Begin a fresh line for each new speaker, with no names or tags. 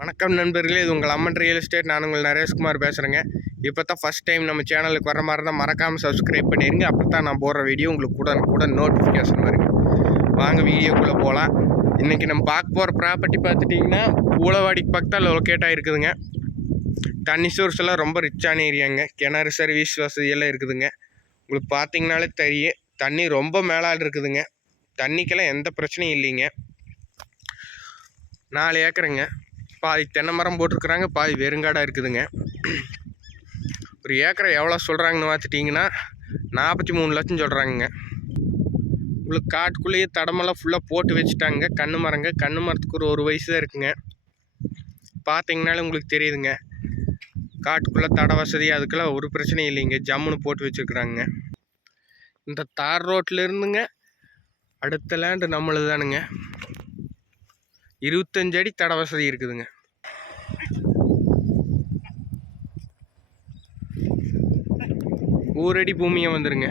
வணக்கம் நண்பர்களே இது உங்கள் அம்மன் ரியல் எஸ்டேட் நான் உங்கள் நரேஷ்குமார் பேசுகிறேங்க இப்போ தான் ஃபஸ்ட் டைம் நம்ம சேனலுக்கு வர மாதிரி தான் மறக்காமல் சப்ஸ்கிரைப் பண்ணிடுங்க அப்போ தான் நான் போடுற வீடியோ உங்களுக்கு கூட கூட நோட்டிஃபிகேஷன் வருங்க வாங்க வீடியோக்குள்ளே போகலாம் இன்றைக்கி நம்ம பார்க்க போகிற ப்ராப்பர்ட்டி பார்த்துட்டிங்கன்னா பூலவாடிக்கு பக்கத்தில் லொக்கேட் ஆகிருக்குதுங்க தண்ணி சோர்ஸ் எல்லாம் ரொம்ப ரிச்சான ஏரியாங்க கிணறு சர்வீஸ் வசதியெல்லாம் இருக்குதுங்க உங்களுக்கு பார்த்தீங்கனாலே தெரியும் தண்ணி ரொம்ப மேலால் இருக்குதுங்க தண்ணிக்கெல்லாம் எந்த பிரச்சனையும் இல்லைங்க நாலு ஏக்கருங்க பாதி தென்னை மரம் போட்டிருக்குறாங்க பாதி வெறுங்காடாக இருக்குதுங்க ஒரு ஏக்கரை எவ்வளோ சொல்கிறாங்கன்னு பார்த்துட்டிங்கன்னா நாற்பத்தி மூணு லட்சம் சொல்கிறாங்கங்க உங்களுக்கு காட்டுக்குள்ளேயே தடமெல்லாம் ஃபுல்லாக போட்டு வச்சுட்டாங்க கன்று மரங்க கன்று மரத்துக்கு ஒரு ஒரு வயசு தான் இருக்குங்க பார்த்தீங்கனாலே உங்களுக்கு தெரியுதுங்க காட்டுக்குள்ளே தட வசதி அதுக்கெல்லாம் ஒரு பிரச்சனையும் இல்லைங்க ஜம்முன்னு போட்டு வச்சுருக்குறாங்க இந்த தார் ரோட்டில் இருந்துங்க அடுத்த லேண்டு நம்மளது தானுங்க இருபத்தஞ்சு அடி தட வசதி இருக்குதுங்க ஊரடி பூமியை வந்துடுங்க